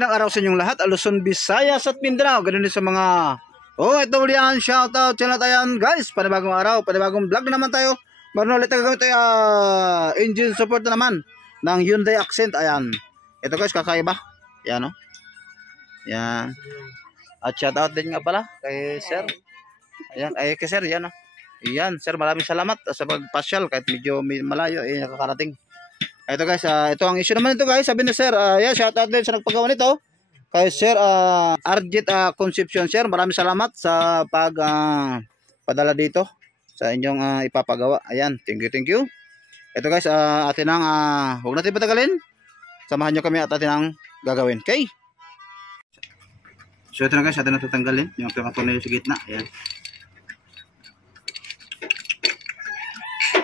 magandang araw sa inyong lahat, Luzon, Visayas at Mindanao. Ganun din sa mga ito ulian, shoutout sa lahat. Ayan guys, panibagong araw, panibagong vlog naman tayo. Meron ulit tayo engine support na naman ng Hyundai Accent. Ayan, ito guys, kakaiba. Ayan, yan. At shoutout din nga pala kay sir. Ayan, ay kay sir, yan. Ayan, sir, maraming salamat sa pagpasyal kahit medyo malayo, nakakarating. Ito guys, ito ang issue naman ito guys. Sabi ni sir, shoutout din sa nagpagawa nito kay sir Arjit Concepcion. Sir, maraming salamat sa padala dito sa inyong ipapagawa. Ayan, thank you. Ito guys, atin ang huwag natin patagalin. Samahan nyo kami at atin ang gagawin. Okay? So ito na guys, atin na tatanggalin yung pinakatornilyo sa gitna. Ayan.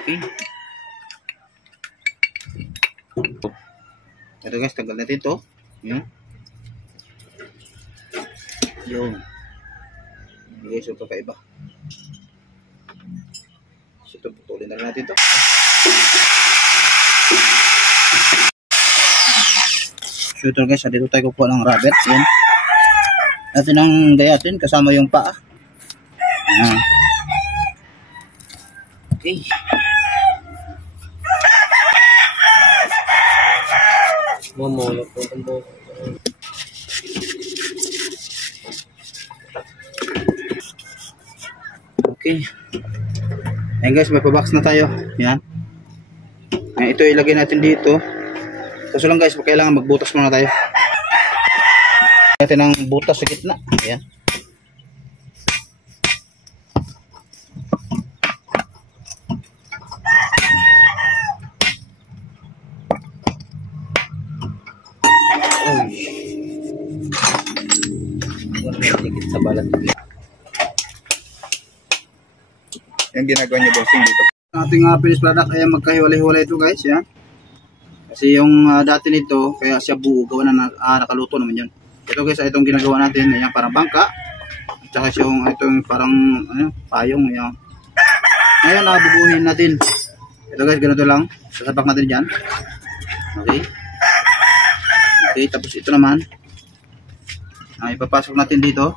Okay. Ito guys, tanggal natin ito. Yung okay, so ito kaiba. So ito, putulin na natin ito. So ito guys, dito tayo kukuha ng rubber. Yan. Natin ang gayatin kasama yung paa. Okay. Mamulot po ang buhok. Okay. Ayan guys, may pa-box na tayo. Yan. Ayan, ito ilagay natin dito. Kaso lang guys, kailangan magbutas muna tayo. Natin ang butas sa gitna. Ayan. Sa balat. Yung ginagawa niya bossing dito. Ang ating finished product ay magkahiwalay-hiwalay ito guys. Yan. Kasi yung dati nito, kaya siya buo, gawa na nakaluto naman yun. Ito guys, itong ginagawa natin, ayan, parang bangka. At saka itong parang payong. Ayan. Ngayon, bubuhin natin. Ito guys, ganito lang. Sasapak natin dyan. Okay. Okay, tapos ito naman. Ipapasok natin dito.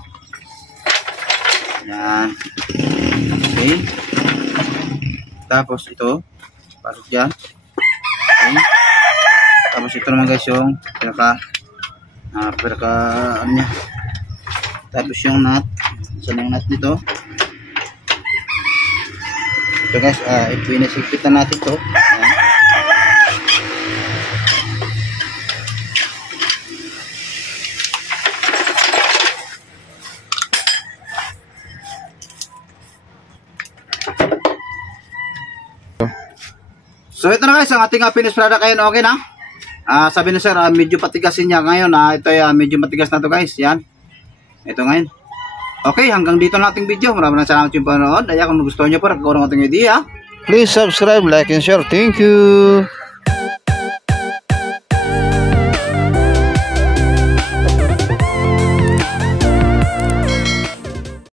Yan. Okay. Tapos ito, pasok dyan. Okay. Tapos ito naman guys yung ano niya. Tapos yung nut. Saan yung nut dito? Ito guys, ipinasikpit na natin ito. So ito na guys, ang ating finished product ngayon, okay na. Sabi ni sir, medyo patigasin niya ngayon. Ito medyo matigas na to guys. Yan. Ito ngayon. Okay, hanggang dito na ating video. Maraming salamat yung panonood. Kung gusto niyo po, nagkaroon ng ating idea, please subscribe, like, and share. Thank you.